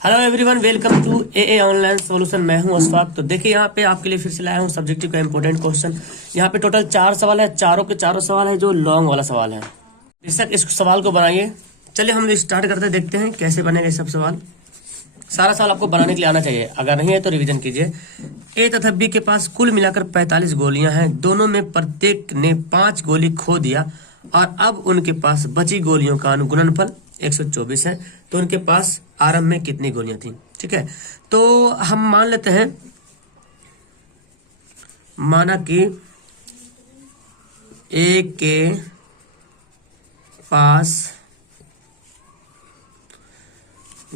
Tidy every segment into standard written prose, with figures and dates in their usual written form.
Hello everyone, welcome to a online solution. मैं हूं अशफाक। तो देखिए यहाँ पे आपके लिए फिर से लाया हूं सब्जेक्टिव का इंपॉर्टेंट क्वेश्चन। यहाँ पे टोटल 4 सवाल है, चारों के चारों सवाल है जो लॉन्ग वाला सवाल है। बेशक इस सवाल को बनाइए। चलिए हम स्टार्ट करते देखते हैं कैसे बनेंगे सब सवाल। सारा सवाल आपको बनाने के लिए आना चाहिए, अगर नहीं है तो रिविजन कीजिए। ए तथा बी के पास कुल मिलाकर 45 गोलियां हैं। दोनों में प्रत्येक ने 5 गोली खो दिया और अब उनके पास बची गोलियों का अनुगुणनफल 124 है। तो उनके पास आरंभ में कितनी गोलियां थी? ठीक है, तो हम मान लेते हैं, माना कि ए के पास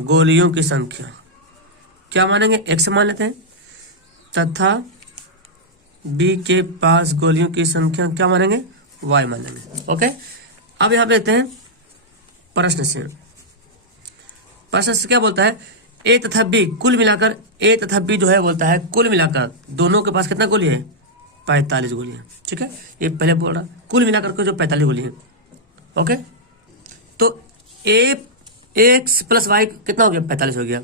गोलियों की संख्या क्या मानेंगे? x मान लेते हैं, तथा बी के पास गोलियों की संख्या क्या मानेंगे? y मान लेंगे। ओके, अब यहां पे देखते हैं प्रश्न से। प्रश्न से क्या बोलता है? ए तथा बी कुल मिलाकर, ए तथा बी जो है बोलता है कुल मिलाकर दोनों के पास कितना गोली है? 45 गोली है। ठीक है, ये पहले बोल रहा कुल मिलाकर के जो 45 गोली है। ओके, तो ए एक्स प्लस वाई कितना हो गया? 45 हो गया।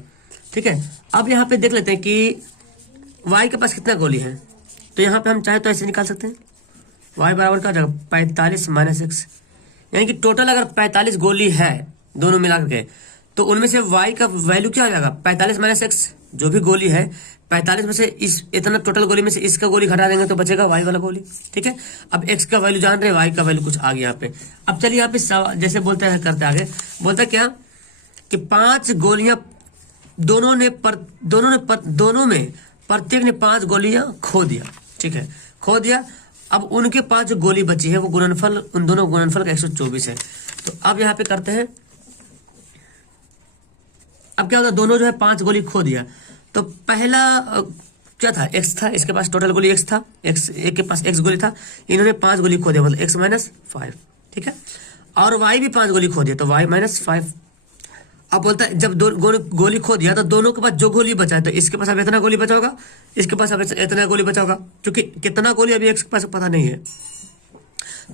ठीक है, अब यहाँ पे देख लेते हैं कि वाई के पास कितना गोली है। तो यहाँ पे हम चाहे तो ऐसे निकाल सकते हैं, वाई बराबर क्या हो जाएगा? 45 माइनस एक्स। यानी कि टोटल अगर 45 गोली है दोनों मिलाकर के, तो उनमें से y का वैल्यू क्या हो जाएगा? 45 माइनस एक्स। जो भी गोली है 45 में से इस इतना टोटल गोली में से इसका गोली घटा देंगे तो बचेगा y वाला गोली। ठीक है, अब x का वैल्यू जान रहे, y का वैल्यू कुछ आ गया यहाँ पे। अब चलिए यहाँ पे जैसे बोलते हैं, करते आगे बोलता है क्या कि 5 गोलियां दोनों में प्रत्येक ने 5 गोलियां खो दिया। ठीक है, खो दिया। अब उनके पास जो गोली बची है वो गुणनफल, उन दोनों गुणनफल का 124 है। तो अब यहाँ पे करते हैं, अब क्या होता? दोनों जो है 5 गोली खो दिया। तो पहला क्या था? x था, इसके पास टोटल गोली x था, x एक के पास x गोली था, इन्होंने 5 गोली खो दिया, मतलब x माइनस 5। ठीक है, और y भी 5 गोली खो दिया, तो y माइनस 5। अब बोलता है जब गोली खो दिया तो दोनों के पास जो गोली बचा है, तो इसके पास अब इतना गोली बचा होगा, इसके पास अब इतना गोली बचा होगा, क्योंकि कितना गोली अभी x के पास पता नहीं है।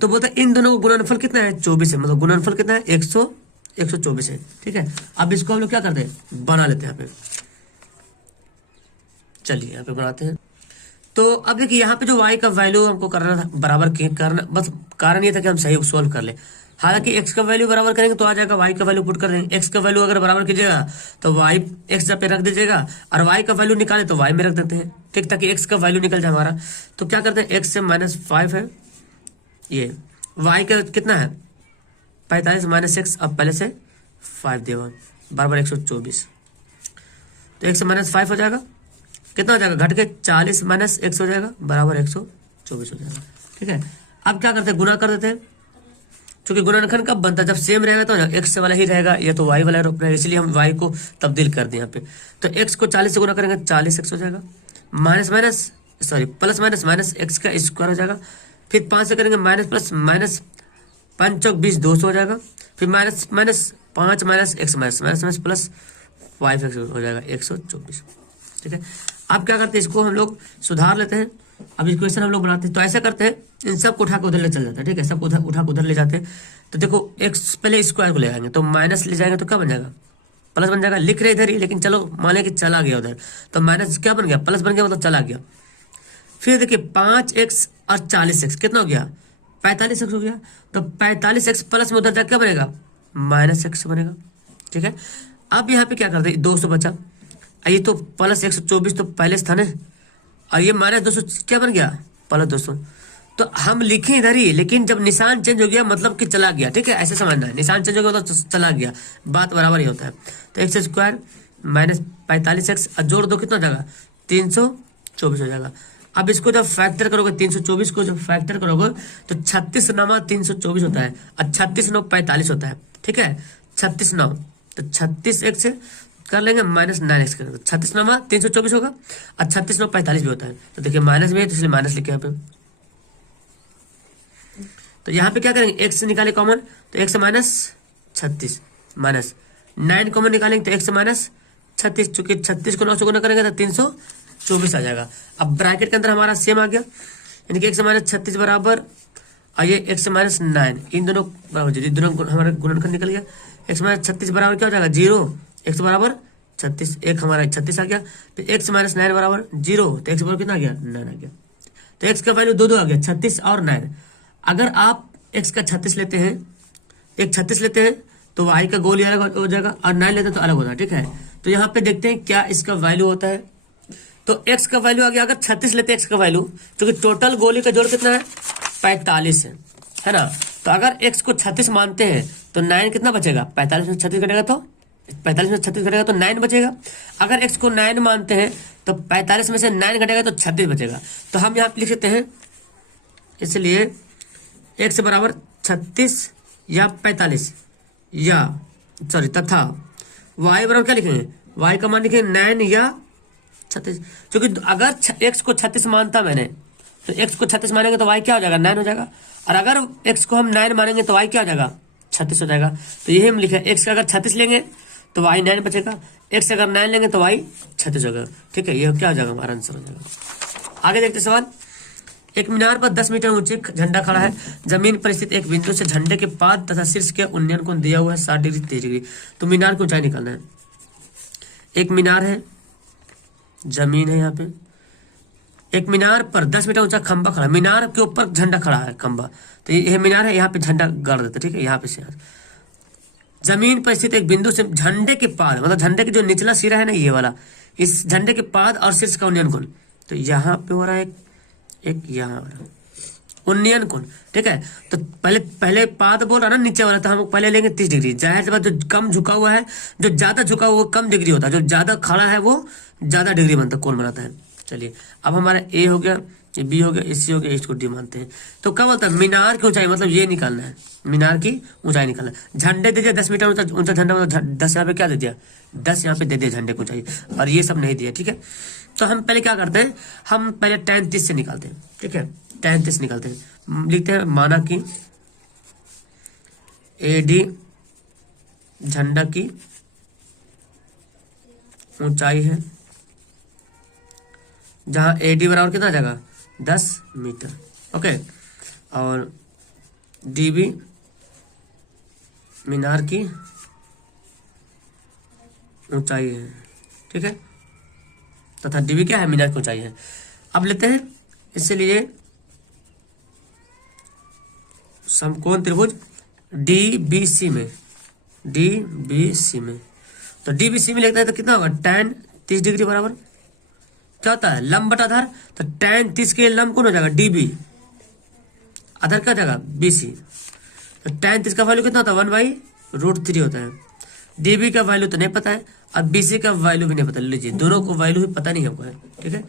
तो बोलता है इन दोनों का गुणनफल कितना है? 24 है, मतलब गुणनफल कितना है? 124 है। ठीक है, अब इसको हम लोग क्या करते हैं? बना लेते हैं यहाँ पे। चलिए यहाँ पे बनाते हैं। तो अब देखिए यहाँ पे जो y का वैल्यू हमको करना था बराबर करना, बस कारण ये था कि हम सही सॉल्व कर ले। हालांकि x का वैल्यू बराबर करेंगे तो आ जाएगा, y का वैल्यू पुट कर देंगे। x का वैल्यू अगर बराबर कीजिएगा तो y x पे रख दीजिएगा, और y का वैल्यू निकाले तो y में रख देते हैं। ठीक, ताकि x का वैल्यू निकल जाए हमारा। तो क्या करते हैं? x से -5 है, ये y का कितना है? 45 माइनस एक्स। अब पहले से 5 देगा, बराबर 124। तो 1 से -5 हो जाएगा, कितना हो जाएगा? घट के 40 माइनस एक्स हो जाएगा, बराबर 124 हो जाएगा। ठीक है, अब क्या करते हैं? गुना कर देते हैं। क्योंकि गुणनखंड कब बनता है? जब सेम रहेगा तो एक्स वाला ही रहेगा, या तो वाई वाला रहेगा, इसलिए हम वाई को तब्दील कर दें यहाँ पे। तो एक्स को 40 से गुना करेंगे, 40 एक्स हो जाएगा, प्लस माइनस माइनस एक्स का स्क्वायर हो जाएगा। फिर 5 से करेंगे माइनस प्लस माइनस, 5 चौक 20, 200 हो जाएगा। फिर minus minus 5 minus x minus minus minus plus 5 x हो जाएगा 124। ठीक है, अब क्या करते हैं? इसको हम लोग सुधार लेते हैं। अब इक्वेशन हम लोग बनाते हैं, तो ऐसा करते हैं, इन सबको उठा के उधर ले चल जाते हैं। ठीक है, सबको उठा के उधर ले जाते हैं। तो देखो एक्स पहले स्क्वायर को ले आएंगे, तो माइनस ले जाएंगे तो क्या बन जाएगा? प्लस बन जाएगा। लिख रहे इधर ही, लेकिन चलो मान लें कि चला गया उधर, तो माइनस क्या बन गया? प्लस बन गया, मतलब चला गया। फिर देखिए 5x और 40x कितना हो गया? 45x हो गया। तो 45x प्लस में उधर जाकर क्या बनेगा? माइनस एक्स बनेगा। ठीक है, अब यहाँ पे क्या करते हैं? 200 बचा, ये तो प्लस 124 तो पहले से था ना, और ये माइनस 200 क्या बन गया? प्लस 200। तो हम लिखे इधर ही, लेकिन जब निशान चेंज हो गया मतलब कि चला गया। ठीक है, ऐसे समझना है, निशान चेंज हो गया तो चला गया, बात बराबर ही होता है। तो एक्स स्क्वायर माइनस 45x जोड़ दो, कितना हो जाएगा? 324 हो जाएगा। अब इसको जब फैक्टर करोगे, 324 को जब फैक्टर करोगे तो 36 9 324 होता है, और 36 9 45 होता है। ठीक है, 36 9 तो 36 एक्स कर लेंगे, माइनस 9x करेंगे, 36 9 324 होगा, और 36 9 45 भी होता है। तो देखिए माइनस में है, तो इसलिए माइनस लिखे यहाँ पे। तो यहाँ पे क्या करेंगे? x निकाले कॉमन, तो x माइनस 36 माइनस 9 कॉमन निकालेंगे, तो x माइनस 36, चूंकि 36 को 9 से गुना करेंगे तो 324 आ जाएगा। अब ब्रैकेट के अंदर हमारा सेम आ गया, यानी कि x माइनस 36 बराबर, और ये x माइनस 9, इन दोनों बराबर, दोनों हमारा गुणनखंड निकल गया। x माइनस 36 बराबर क्या हो जाएगा? 0, x बराबर 36, एक हमारा 36 आ गया। फिर x माइनस 9 बराबर 0, तो x बराबर कितना आ गया 9 आ गया। तो x का वैल्यू दो आ गया, 36 और 9। अगर आप x का 36 लेते हैं, एक 36 लेते हैं तो y का गोल अलग हो जाएगा, और 9 लेते हैं तो अलग होता है, ठीक है। तो यहाँ पे देखते हैं क्या इसका वैल्यू होता है। तो x का वैल्यू आ गया, अगर 36 लेते हैं x का वैल्यू, क्योंकि टोटल गोली का जोड़ कितना है 45 है ना। तो अगर x को 36 मानते हैं तो 9 कितना बचेगा, 45 में 36 घटेगा तो 45 में 36 घटेगा तो 9 बचेगा। अगर x को 9 मानते हैं तो 45 में से 9 घटेगा तो 36 बचेगा। तो हम यहाँ पे लिख सकते हैं, इसलिए x बराबर 36 या 45 या सॉरी तथा y बराबर क्या लिखेंगे, y का मान लिखेंगे 9 या 36। क्योंकि अगर x को 36 मानता मैंने, तो x को 36 मानेंगे तो y क्या हो जाएगा 9 हो जाएगा, और अगर x को हम 9 मानेंगे तो y क्या हो जाएगा 36 हो जाएगा। तो यही हम लिखे, x का अगर 36 लेंगे तो y 9 बचेगा, x अगर 9 लेंगे तो y 36 होगा, ठीक है। ये क्या हो जाएगा, हमारा आंसर हो जाएगा। आगे देखते सवाल। एक मीनार पर 10 मीटर ऊंचे झंडा खड़ा है। जमीन पर स्थित एक बिंदु से झंडे के पाद तथा शीर्ष के उन्नयन कोण दिया हुआ है 60 डिग्री 30 डिग्री। तो मीनार की ऊंचाई निकालना है। एक मीनार है, जमीन है यहाँ पे, एक मीनार पर 10 मीटर ऊंचा खंबा खड़ा, मीनार के ऊपर झंडा खड़ा है खंबा, तो ये मीनार है, यहाँ पे झंडा गाड़ देते, ठीक है। यहाँ पे से जमीन पर स्थित एक बिंदु से झंडे के पाद, मतलब झंडे के जो निचला सिरा है ना ये वाला, इस झंडे के पाद और शीर्ष का उन्नयन कोण, तो यहाँ पे हो रहा है एक यहाँ हो रहा है उन्नयन कोण, ठीक है। तो पहले पाद बोल रहा ना नीचे वाला, तो हम पहले लेंगे 30 डिग्री। जाहिर सी बात, जो कम झुका हुआ है, जो ज्यादा झुका हुआ वो कम डिग्री होता है, जो ज्यादा खड़ा है वो ज्यादा डिग्री बनता कोण बनाता है। चलिए अब हमारा ए हो गया, ये बी हो गया, ये सी हो गया, इसको डी मानते हैं। तो क्या बोलता है, मीनार की ऊंचाई, मतलब ये निकालना है, मीनार की ऊंचाई निकालना है। झंडे दे दिया 10 मीटर ऊंचा झंडा, मतलब 10 यहाँ पे क्या दे दिया 10 यहाँ पे दे दिया झंडे की ऊंचाई, और ये सब नहीं दिया, ठीक है। तो हम पहले क्या करते हैं, हम पहले tan 30 से निकालते हैं, ठीक है। tan 30 निकालते हैं, लिखते हैं माना कि AD झंडा की ऊंचाई है, जहां AD बराबर कितना जाएगा 10 मीटर, ओके। और DB मीनार की ऊंचाई है, ठीक है, तथा DB क्या है, मीनार की ऊंचाई है। अब लेते हैं इसलिए समकोण त्रिभुज DBC में, DBC में, तो DBC में लिखते हैं तो कितना होगा tan 30 डिग्री बराबर क्या होता है लंब बटा आधार, तो tan 30 के लंब कौन हो जाएगा DB, आधार क्या हो जाएगा BC। तो tan 30 का वैल्यू कितना होता है 1/√3 होता है। DB का वैल्यू तो नहीं पता है, और BC का वैल्यू भी नहीं पता, लीजिए दोनों को वैल्यू भी पता नहीं हमको है, ठीक है।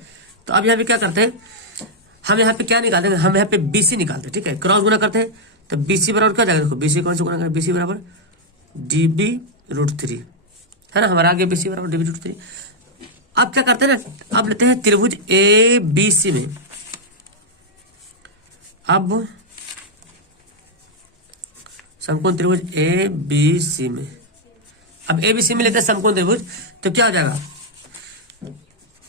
तो अब यहाँ पे क्या करते हैं, हम यहाँ पे क्या निकालते हैं, हम यहाँ पे BC निकालते हैं, ठीक है। क्रॉस गुना करते हैं तो BC बराबर क्या जाएगा, देखो BC कौन से गुना करें, BC बराबर DB√3 है ना, हमारा आ गया BC बराबर DB√3। अब क्या करते हैं ना, अब लेते हैं त्रिभुज ABC में, अब समकोण त्रिभुज ABC में, अब ABC में लेते हैं समकोण त्रिभुज, तो क्या हो जाएगा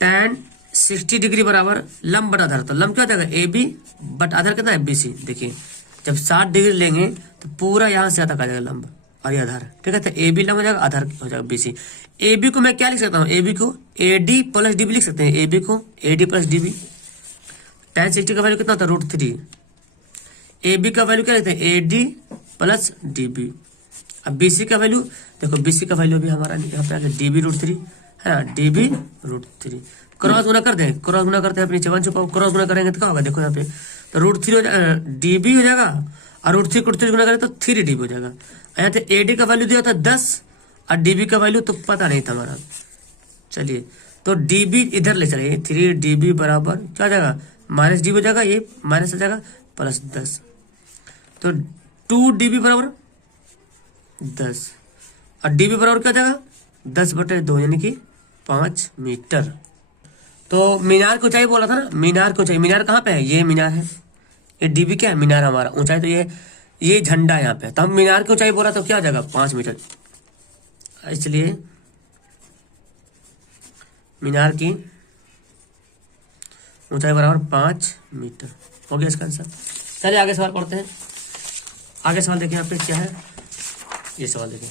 tan 60 डिग्री बराबर लंब बटा आधार, तो लंब क्या हो जाएगा AB बट आधार कितना है BC। देखिए जब 60 डिग्री लेंगे तो पूरा यहां से तक आ जाएगा लंब और ये आधार, ठीक है। तो AB लंब हो जाएगा, आधार हो जाएगा BC। AB को मैं क्या लिख सकता हूँ, AB को AD प्लस DB लिख सकते हैं, AB को AD प्लस DB। tan 60 का वैल्यू कितना होता है √3, AB का वैल्यू क्या लिखते हैं AD प्लस DB। अब BC का वैल्यू देखो, BC का वैल्यू भी हमारा यहाँ पे आ गया DB√3 है ना, DB√3। क्रॉस गुना कर दें, क्रॉस गुना करते हैं अपनी नीचे 1 छुपाओ, क्रॉस गुना करेंगे तो क्या होगा, देखो यहाँ पे तो √3 हो जाएगा, DB हो जाएगा, और √3 को 3 गुना करें तो 3DB हो जाएगा। यहाँ पे AD का वैल्यू दिया था 10 और DB का वैल्यू तो पता नहीं था हमारा। चलिए तो DB इधर ले चले, 3DB बराबर क्या हो जाएगा -DB हो जाएगा, ये माइनस हो जाएगा प्लस 10, तो 2DB बराबर 10 और DB बराबर क्या हो जाएगा 10/2 यानी कि 5 मीटर। तो मीनार की ऊंचाई बोला था ना, मीनार की ऊंचाई, मीनार कहाँ पे है, ये मीनार है, ये DB क्या है मीनार हमारा, ऊंचाई तो ये झंडा यहाँ पे, तो हम मीनार की ऊंचाई बोला तो क्या हो जाएगा 5 मीटर। इसलिए मीनार की ऊंचाई बराबर 5 मीटर हो गया इसका आंसर। चलिए आगे सवाल पढ़ते हैं। आगे सवाल देखिए यहाँ पे क्या है, ये सवाल देखिए,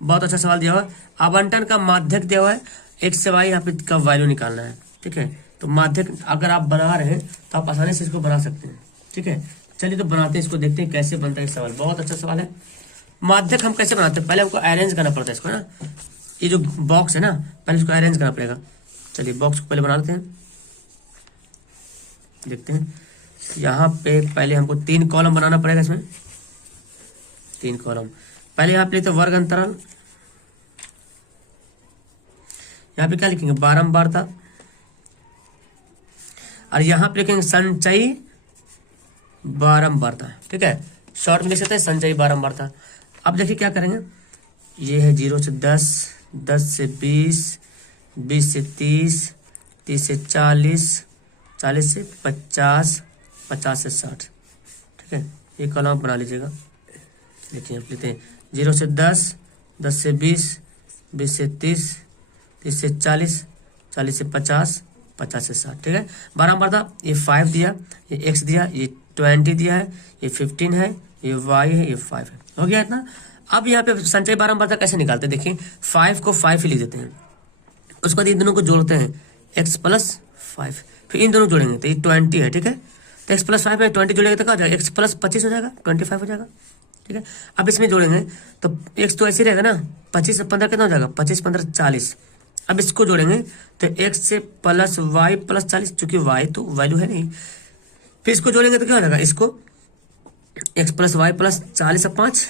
बहुत अच्छा सवाल दिया हुआ है। आवंटन का माध्यक दिया हुआ है, एक्स से वाई यहाँ पे का वैल्यू निकालना है, ठीक है। तो माध्यक अगर आप बना रहे हैं तो आप आसानी से इसको बना सकते हैं, ठीक है। चलिए तो बनाते हैं इसको, देखते हैं कैसे बनता है सवाल। बहुत अच्छा सवाल है। माध्यक हम कैसे बनाते हैं, पहले हमको अरेंज करना पड़ता है इसको ना, ये जो बॉक्स है ना पहले इसको अरेंज करना पड़ेगा। चलिए बॉक्स को पहले बना लेते हैं, देखते हैं। यहाँ पे पहले हमको 3 कॉलम बनाना पड़ेगा, इसमें 3 कॉलम। पहले यहाँ पे लिखते वर्ग अंतराल, यहाँ पे क्या लिखेंगे बारंबारता, और यहाँ पे लिखेंगे संचयी बारंबारता, ठीक है। शॉर्ट में लिख सकते हैं संचयी बारंबारता। अब देखिए क्या करेंगे, ये है 0 से 10, 10 से 20, 20 से 30, 30 से 40, 40 से 50, 50 से 60, ठीक है। ये कॉलम आप बना लीजिएगा। देखिए आप लेते हैं 0 से 10, 10 से 20, 20 से 30, 30 से 40, 40 से 50, 50 से 60, ठीक है। बारंबारता ये 5 दिया, ये x दिया, ये 20 दिया है, ये 15 है, ये y है, ये 5 है। हो गया इतना। अब यहाँ पे संचय बारंबारता कैसे निकालते हैं, देखिए 5 को 5 ही लिख देते हैं, उसके बाद इन दोनों को जोड़ते हैं x प्लस 5, फिर इन दोनों जोड़ेंगे तो ये 20 है, ठीक है। तो x प्लस 5 में 20 जोड़ेंगे तो क्या हो जाएगा, x प्लस 25 हो जाएगा, 25 हो जाएगा, ठीक है। अब इसमें जोड़ेंगे तो x तो ऐसे रहेगा ना, 25 से 15 कितना हो जाएगा, 25 15 40। अब इसको जोड़ेंगे तो x से प्लस y प्लस 40, चूंकि y तो वैल्यू है नहीं, फिर इसको जोड़ेंगे तो क्या हो जाएगा, इसको x प्लस वाई प्लस 40 से 5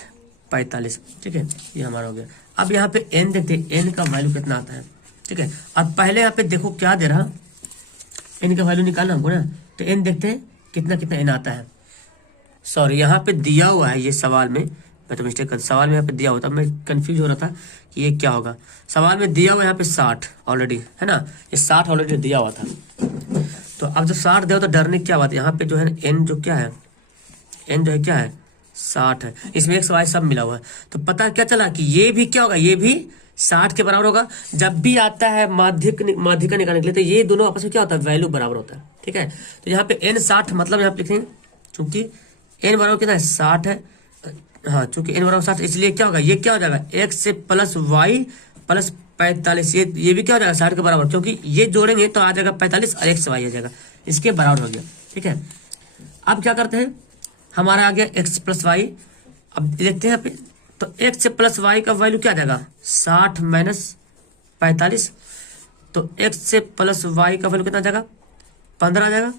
45, ठीक है। ये हमारा हो गया। अब यहाँ पे n देखते हैं n का वैल्यू कितना आता है, ठीक है। अब पहले यहाँ पे देखो क्या दे रहा, n का वैल्यू निकालना हमको ना, तो n देखते हैं कितना कितना n आता है। सॉरी यहाँ पे दिया हुआ है ये सवाल में, मैं तो मिस्टेक कर, सवाल में यहाँ पे दिया हुआ था, मैं कंफ्यूज हो रहा था कि ये क्या होगा। सवाल में दिया हुआ यहाँ पे 60 ऑलरेडी है ना, ये 60 ऑलरेडी दिया हुआ था। तो अब जब 60 दिया हो तो डरने की क्या बात है, यहाँ पे जो है n जो क्या है, n जो है क्या है 60 है, इसमें x y सब मिला हुआ है। तो पता क्या चला कि ये भी क्या होगा, ये भी 60 के बराबर होगा। जब भी आता है माध्यिका निकालने के लिए तो ये दोनों आपस में क्या होता है, वैल्यू बराबर होता है, ठीक है। तो यहाँ पे n 60 मतलब यहाँ पे लिखेंगे चूंकि n बराबर कितना है 60 है, हाँ चूंकि n बराबर 60 इसलिए क्या होगा, ये क्या हो जाएगा x से प्लस y प्लस 45, ये भी क्या हो जाएगा 60 के बराबर, क्योंकि ये जोड़ेंगे तो आ जाएगा 45 और x y आ जाएगा, इसके बराबर हो गया, ठीक है। अब क्या करते हैं, हमारा आ गया x प्लस वाई। अब देखते हैं यहाँ पे तो x से प्लस वाई का वैल्यू क्या आ जाएगा 60 माइनस 45, तो x से प्लस वाई का वैल्यू कितना आ जाएगा 15 आ जाएगा,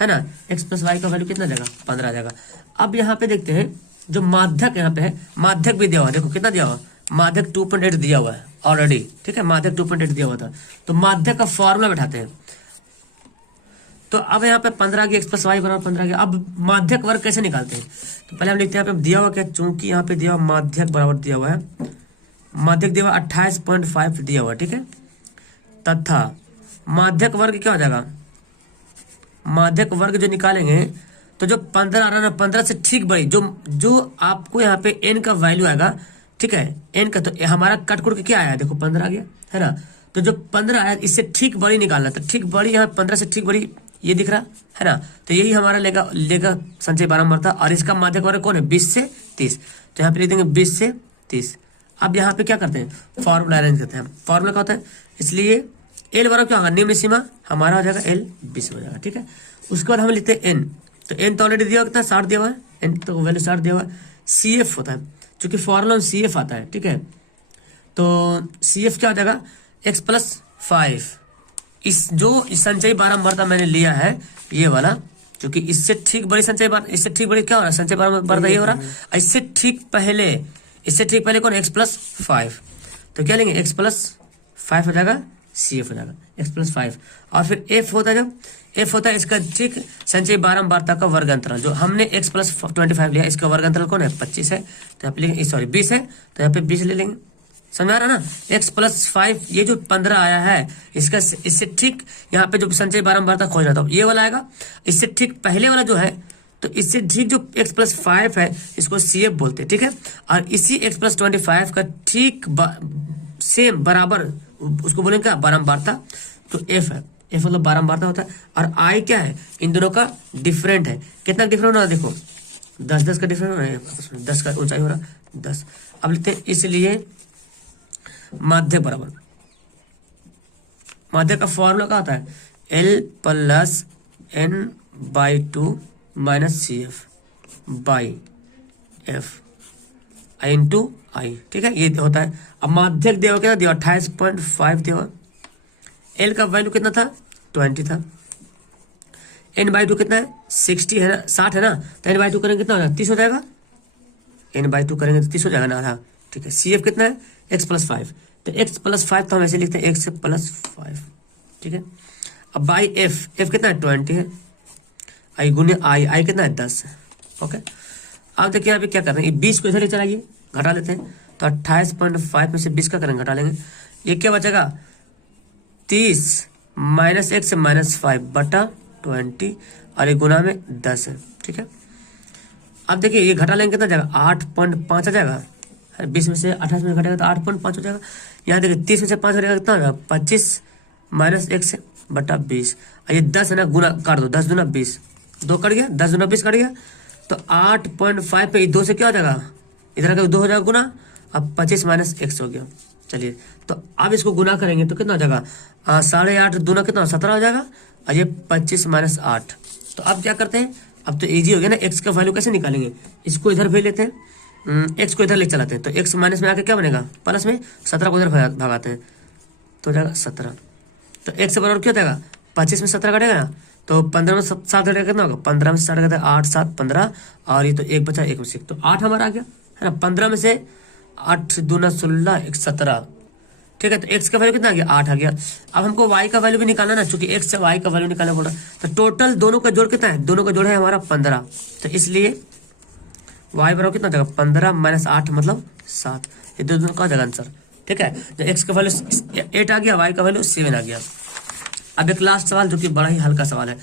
है ना। x प्लस वाई का वैल्यू कितना आ जाएगा 15 आ जाएगा। अब यहाँ पे देखते हैं जो माध्यक यहाँ पे है, माध्यक भी दिया हुआ है, देखो कितना दिया हुआ, माध्यक 2.8 दिया हुआ है ऑलरेडी, ठीक है। माध्यक 2.8 दिया हुआ था, तो माध्यक का फॉर्मूला बैठाते हैं। तो अब यहाँ पे 15 की x प्लस वाई बराबर 15 की। अब माध्यक वर्ग कैसे निकालते हैं, तो पहले हम लिखते हैं यहाँ पे दिया हुआ क्या, चूंकि यहाँ पे दिया हुआ माध्यक बराबर दिया हुआ है, माध्यक दिया हुआ 28.5 दिया हुआ, ठीक है। तथा माध्यक वर्ग क्या हो जाएगा, माध्यक वर्ग जो निकालेंगे तो जो 15 आ रहा है ना, 15 से ठीक बड़ी जो आपको यहाँ पे n का वैल्यू आएगा, ठीक है, n का, तो हमारा कट कुट के क्या आया, देखो 15 आ गया, है ना। तो जो 15 आया इससे ठीक बड़ी निकालना, तो ठीक बड़ी यहाँ 15 से ठीक बड़ी ये दिख रहा है ना, तो यही हमारा लेगा संचय बारंबारता। और इसका माध्यक वर्ग कौन है 20 से 30, तो यहाँ पे लिख देंगे 20 से 30। अब यहाँ पे क्या करते हैं, फॉर्मूला अरेंज करते हैं। फॉर्मूला क्या होता है, इसलिए एल बराबर क्या होगा, निम्न सीमा हमारा हो जाएगा एल 20 हो जाएगा, ठीक है। उसके बाद हम लिखते हैं एन, तो एन तो ऑलरेडी दिया हुआ कितना 60 दिया हुआ है, एन तो वैल्यू 60 दिया हुआ है। सी एफ होता है, चूंकि फॉर्मूला में सी एफ आता है, ठीक है। तो सी एफ क्या हो जाएगा एक्स प्लस 5, इस जो संचयी बारंबारता मैंने लिया है ये वाला, क्योंकि इससे ठीक बड़ी संचयी बार, इससे ठीक बड़ी क्या हो रहा है संचयी बारंबारता ये हो रहा है। इससे ठीक पहले कौन एक्स प्लस 5, तो क्या लेंगे एक्स प्लस 5 हो जाएगा, सी एफ हो जाएगा एक्स प्लस 5। और फिर एफ होता है, जब एफ होता है इसका ठीक संचयी बारंबारता का वर्ग अंतराल, जो हमने एक्स प्लस 25 लिया, इसका वर्ग अंतराल कौन है 25 है, तो यहाँ पे लेंगे, सॉरी 20 है, तो यहाँ पे 20 ले लेंगे, समझ आ रहा ना। x प्लस 5 ये जो 15 आया है इसका, इससे ठीक यहाँ पे जो संचयी बारंबारता खोजना था ये वाला आएगा। इससे ठीक पहले वाला जो है, तो इससे ठीक जो x प्लस 5 है इसको सी एफ बोलते हैं, ठीक है। और इसी x प्लस 25 का ठीक सेम बराबर उसको बोलेंगे क्या बारंबारता, तो f है, f मतलब बारंबारता होता है। और i क्या है, इन दोनों का डिफरेंट है, कितना डिफरेंट हो रहा है देखो 10 का डिफरेंट हो रहा है, 10 का ऊंचाई हो रहा है 10। अब लिखते हैं इसलिए माध्यक बराबर, माध्यक का फॉर्मूला क्या होता है, L plus N/2 minus CF by F I into I, ठीक है, ये होता है। अब माध्यक दिया कितना दिया, 28.5 दिया। L का वैल्यू कितना था, 20 था। N/2 कितना है, 60 है ना, 60 है ना, तो N/2 करेंगे कितना हो जाएगा, 30 हो जाएगा। N/2 करेंगे तो 30 हो जाएगा ना, हाँ ठीक है। CF कितना है, x प्लस 5, तो x प्लस 5 तो हम ऐसे लिखते हैं x प्लस 5, ठीक है। अब बाई F कितना है, 20 है। I गुने I कितना है, 10 है। ओके, अब देखिए यहाँ पे क्या कर रहे हैं, ये 20 को इधर ले चलाइए, घटा लेते हैं, तो 28.5 में से 20 का करेंगे, घटा लेंगे, ये क्या बचेगा, 30 माइनस x माइनस 5 बटा 20 और ये गुना में 10 है, ठीक है। अब देखिए ये घटा लेंगे कितना जाएगा, 8.5 आ जाएगा, 20 में से 28 में घटेगा तो 8.5 हो जाएगा। यहाँ देखिए 30 में से 5 घटेगा कितना होगा, 25 माइनस x बटा 20, और ये 10 है ना, गुना काट दो, 10 दूना 20, 2 कट गया, 10 दूना 20 कट गया, तो 8.5 पे 2 से क्या हो जाएगा, इधर का 2 हो जाएगा गुना, अब 25 माइनस x हो गया। चलिए तो अब इसको गुना करेंगे तो कितना हो जाएगा, 8.5 दूना कितना 17 हो जाएगा, और ये 25 माइनस 8। तो अब क्या करते हैं, अब तो इजी हो गया ना, x का वैल्यू कैसे निकालेंगे, इसको इधर भेज लेते हैं, x को इधर ले चलाते हैं, तो x माइनस में आके क्या बनेगा, प्लस में 17 को इधर भगाते हैं तो हो जाएगा 17। तो x बराबर क्या हो जाएगा, 25 में 17 कटेगा ना, तो 15 में 7 कटेगा कितना होगा, 15 में 7 कटेगा 8 7 15, और ये तो 1 बचा, 1 में से तो 8 हमारा आ गया है ना। 15 में से 8 दूना 16, 1 17, ठीक है। तो x का वैल्यू कितना आ गया, 8 आ गया। अब हमको y का वैल्यू भी निकालना ना, चूंकि x से y का वैल्यू निकालना बोल रहा है, तो टोटल दोनों का जोड़ कितना है, दोनों का जोड़ है हमारा 15, तो इसलिए y बराबर कितना जाएगा, 15 माइनस 8 मतलब 7, ये दोनों का जाएगा आंसर, ठीक है। जो x का वैल्यू 8 आ गया, y का वैल्यू 7 आ गया। अब एक लास्ट सवाल जो कि बड़ा ही हल्का सवाल है,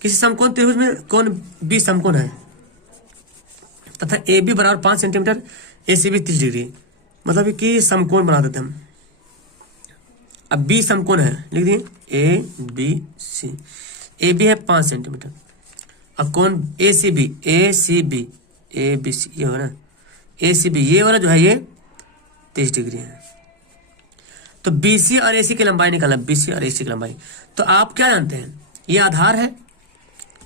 किसी समकोण त्रिभुज में कौन बी समकोण है तथा ए बी बराबर 5 सेंटीमीटर, ए सी बी 30 डिग्री, मतलब कि समकोण बना देते हम। अब बी समकोण है, लिख दिए ए बी सी, ए बी है 5 सेंटीमीटर, अब कौन A C B, A C B A B C, ये हो ना ए सी बी, ये वाला जो है ये 30 डिग्री है। तो बी सी और ए सी की लंबाई निकालना, बी सी और ए सी की लंबाई, तो आप क्या जानते हैं, ये आधार है,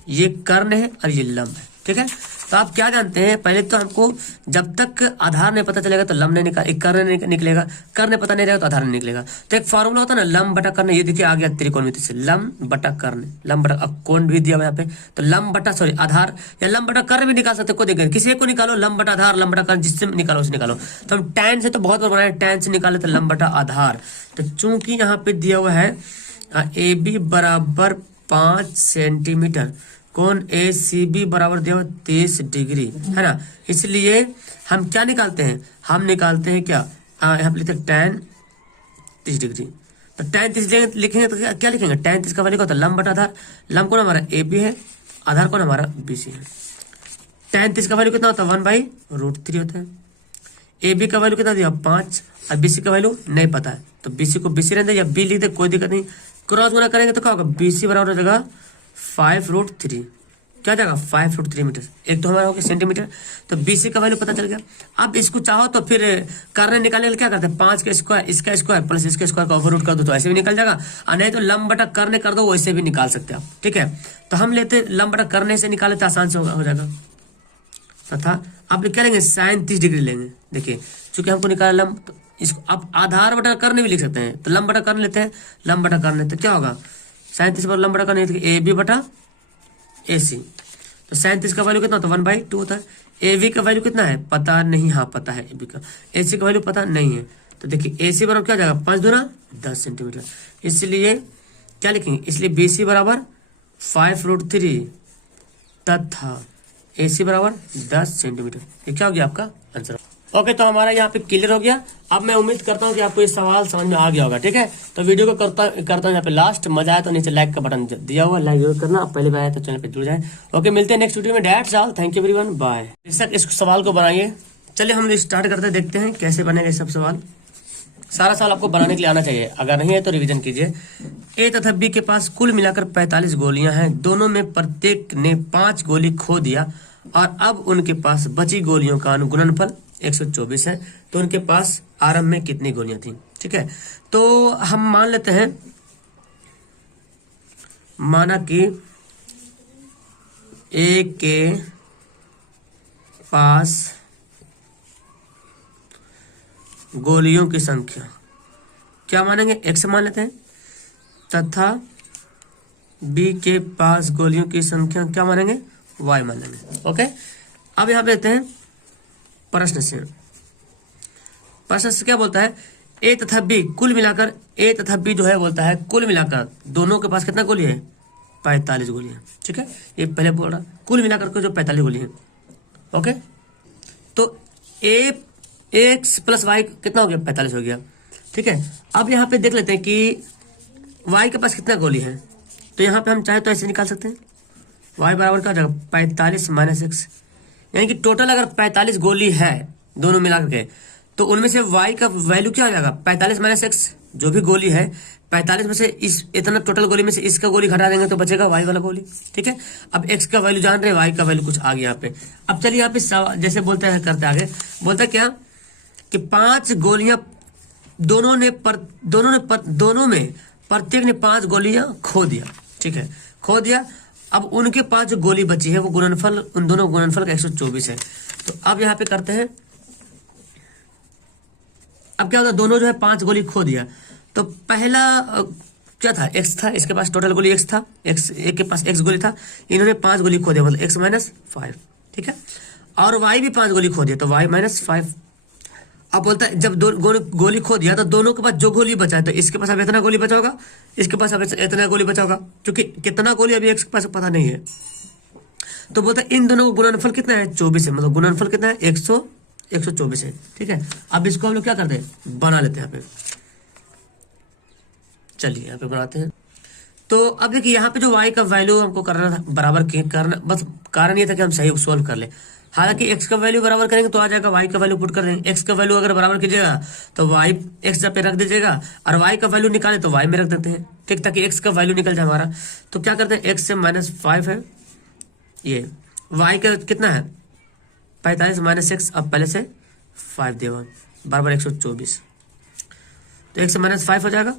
ये कर्ण है और ये लंब है, ठीक है। तो आप क्या जानते हैं, पहले तो हमको जब तक आधार नहीं पता चलेगा तो लंब नहीं निकाल, एक कर्ण नहीं निकलेगा, कर्ण पता नहीं रहेगा तो आधार नहीं निकलेगा। तो एक फॉर्मूला होता है ना, लंब बटा कर्ण, ये देखिए आ गया त्रिकोणमिति से, लंब बटा कर्ण, लंब बटा, अब कोण भी दिया हुआ यहाँ पे, तो लंब बटा सॉरी आधार या लंब बटा कर्ण भी निकाल सकते, कोई दिक्कत, किसी एक को निकालो, लंब बटा आधार, लंब बटा कर्ण, जिससे निकालो उसे निकालो। तो हम tan से तो बहुत बार बनाए, tan से निकाले तो लंब बटा आधार, तो चूंकि यहाँ पे दिया हुआ है ए बी बराबर 5 सेंटीमीटर, कौन ए सी बी बराबर दिया हुआ 30 डिग्री है ना, इसलिए हम क्या निकालते हैं, हम निकालते हैं क्या, यहाँ पे लिखते हैं tan 30 डिग्री। तो tan 30 लिखेंगे तो क्या लिखेंगे, tan 30 का वैल्यू क्या होता है, लंब बटा आधार, लंब कौन हमारा ए बी है, आधार कौन हमारा बी सी है। tan 30 का वैल्यू कितना होता है, 1/√3 होता है। ए बी का वैल्यू कितना दिया 5, और बी सी का वैल्यू नहीं पता है, तो बी सी को बी सी रहने दे या बी लिख दे, कोई दिक्कत नहीं। क्रॉस गुना करेंगे तो क्या होगा, बी सी बराबर हो जाएगा 5√3, क्या जाएगा 5√3 मीटर, एक तो हमारा हो गया सेंटीमीटर, तो बी सी का वैल्यू पता चल गया। अब इसको चाहो तो फिर कर्ण निकालने के लिए क्या करते हैं, 5 का स्क्वायर, इसका स्क्वायर प्लस इसका स्क्वायर का ओवर रूट कर दो तो ऐसे भी निकल जाएगा, और नहीं तो लंब बटा कर्ण कर दो, वैसे भी निकाल सकते हैं आप, ठीक है। तो हम लेते लंब बटा कर्ण से निकाले तो आसान से हो जाएगा, तथा आप क्या लेंगे, sin 30 डिग्री लेंगे। देखिए चूंकि हमको निकाला लंब, तो इसको आप आधार बटा कर्ण भी लिख सकते हैं, तो लंब बटा कर्ण लेते हैं, लंब बटा कर्ण लेते हैं, क्या होगा sin 30 पर लंब बटा कर्ण, ए बी बटा ए सी, तो sin 30 का वैल्यू कितना होता है 1/2 होता है। ए बी का वैल्यू कितना है पता नहीं, हाँ पता है ए बी का, ए सी का वैल्यू पता नहीं है, तो देखिए ए सी बराबर क्या जाएगा 5 दूना 10 सेंटीमीटर, इसलिए क्या लिखेंगे, इसलिए बी सी बराबर 5√3 तथा ए सी बराबर 10 सेंटीमीटर, ये क्या हो गया आपका आंसर। ओके, तो हमारा यहाँ पे क्लियर हो गया। अब मैं उम्मीद करता हूँ कि आपको ये सवाल समझ में आ गया होगा, ठीक है। तो वीडियो को करता हूँ यहाँ पे लास्ट, मजा आया तो नीचे लाइक का बटन दिया हुआ, लाइक जरूर करना, अब पहले बार आया तो चैनल पे जुड़ जाए। ओके, मिलते हैं नेक्स्ट वीडियो में, that's all, thank you everyone, bye. बेशक इस सवाल को बनाइए, चलिए हम स्टार्ट करते देखते हैं कैसे बनेगा सब सवाल। सारा सवाल आपको बनाने के लिए आना चाहिए, अगर नहीं है तो रिवीजन कीजिए। ए तथा बी के पास कुल मिलाकर 45 गोलियां हैं, दोनों में प्रत्येक ने 5 गोली खो दिया और अब उनके पास बची गोलियों का अनुगुणनफल 124 है। तो तो उनके पास आरंभ में कितनी गोलियां थी। ठीक है, तो हम मान लेते हैं, माना कि ए के पास गोलियों की संख्या क्या मानेंगे, x मान लेते हैं, तथा बी के पास गोलियों की संख्या क्या मानेंगे, y मान लेंगे। ओके, अब यहां पे देखते हैं प्रश्न से। प्रश्न से क्या बोलता है, ए तथा बी कुल मिलाकर, ए तथा बी जो है बोलता है कुल मिलाकर दोनों के पास कितना गोली है, 45 गोली है। ठीक है, ये पहले बोल रहा कुल मिलाकर के जो 45 गोली है। ओके, तो ए एक्स प्लस वाई कितना हो गया, 45 हो गया। ठीक है, अब यहाँ पे देख लेते हैं कि वाई के पास कितना गोली है, तो यहाँ पे हम चाहे तो ऐसे निकाल सकते हैं, वाई बराबर क्या हो जाएगा, 45 माइनस एक्स, यानी कि टोटल अगर 45 गोली है दोनों मिलाकर के, तो उनमें से वाई का वैल्यू क्या हो जाएगा, 45 माइनस एक्स, जो भी गोली है 45 में से इस इतना टोटल गोली में से इसका गोली घटा देंगे तो बचेगा वाई वाला गोली। ठीक है, अब एक्स का वैल्यू जान रहे हैं, वाई का वैल्यू कुछ आ गया यहाँ पे। अब चलिए यहाँ पे जैसे बोलते हैं करते आगे, बोलता है क्या कि 5 गोलियां दोनों में प्रत्येक ने 5 गोलियां खो दिया। ठीक है, खो दिया। अब उनके पास जो गोली बची है वो गुणनफल, उन दोनों गुणनफल का 124 है। तो अब यहाँ पे करते हैं, अब क्या होता है, दोनों जो है 5 गोली खो दिया, तो पहला क्या था, x था, इसके पास टोटल गोली x था, x एक के पास x गोली था, इन्होंने 5 गोली खो दिया, मतलब x माइनस 5। ठीक है, और y भी 5 गोली खो दिया, तो y माइनस 5। अब बोलता है जब गोली खो दिया तो दोनों के पास जो गोली बचा है, तो इसके पास अब इतना गोली बचा होगा, इसके पास अब इतना गोली बचा होगा, क्योंकि कितना गोली अभी x के पास पता नहीं है। तो बोलता है इन दोनों का गुणनफल कितना है, 24 है, मतलब गुणनफल कितना है, 124 है। ठीक है, अब इसको हम लोग क्या करते हैं, बना लेते हैं यहाँ पे। चलिए यहाँ पे बनाते हैं। तो अब देखिए यहाँ पे जो y का वैल्यू हमको करना था, बराबर करना, बस कारण ये था कि हम सही सोल्व कर ले। हालांकि x का वैल्यू बराबर करेंगे तो आ जाएगा, y का वैल्यू पुट कर देंगे, x का वैल्यू अगर बराबर कीजिएगा तो y x पे रख दीजिएगा, और y का वैल्यू निकाले तो y में रख देते हैं। ठीक, ताकि x का वैल्यू निकल जाए हमारा। तो क्या करते हैं, x से माइनस 5 है, ये y का कितना है 45 माइनस एक्स, अब पहले से 5 देगा, बराबर 124। तो x से माइनस 5 हो जाएगा,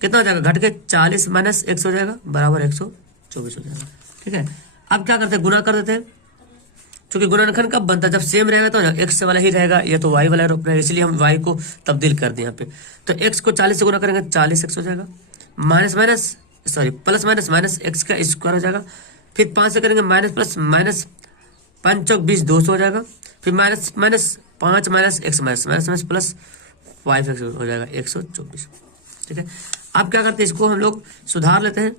कितना हो जाएगा, घट के 40 माइनस एक्स हो जाएगा, बराबर 124 हो जाएगा। ठीक है, अब क्या करते हैं, गुना कर देते हैं, क्योंकि गुणनखंड कब बनता है, जब सेम रहेगा तो एक्स वाला ही रहेगा, या तो वाई वाला रहेगा, इसलिए हम वाई को तब्दील कर दें यहाँ पे। तो एक्स को 40 से गुना करेंगे, 40 एक्स हो जाएगा, प्लस माइनस एक्स का स्क्वायर हो जाएगा, फिर 5 से करेंगे माइनस प्लस माइनस 5 चौक 20, 200 हो जाएगा, फिर minus 5 minus x minus plus 5 x हो जाएगा 124। ठीक है, अब क्या करते हैं, इसको हम लोग सुधार लेते हैं।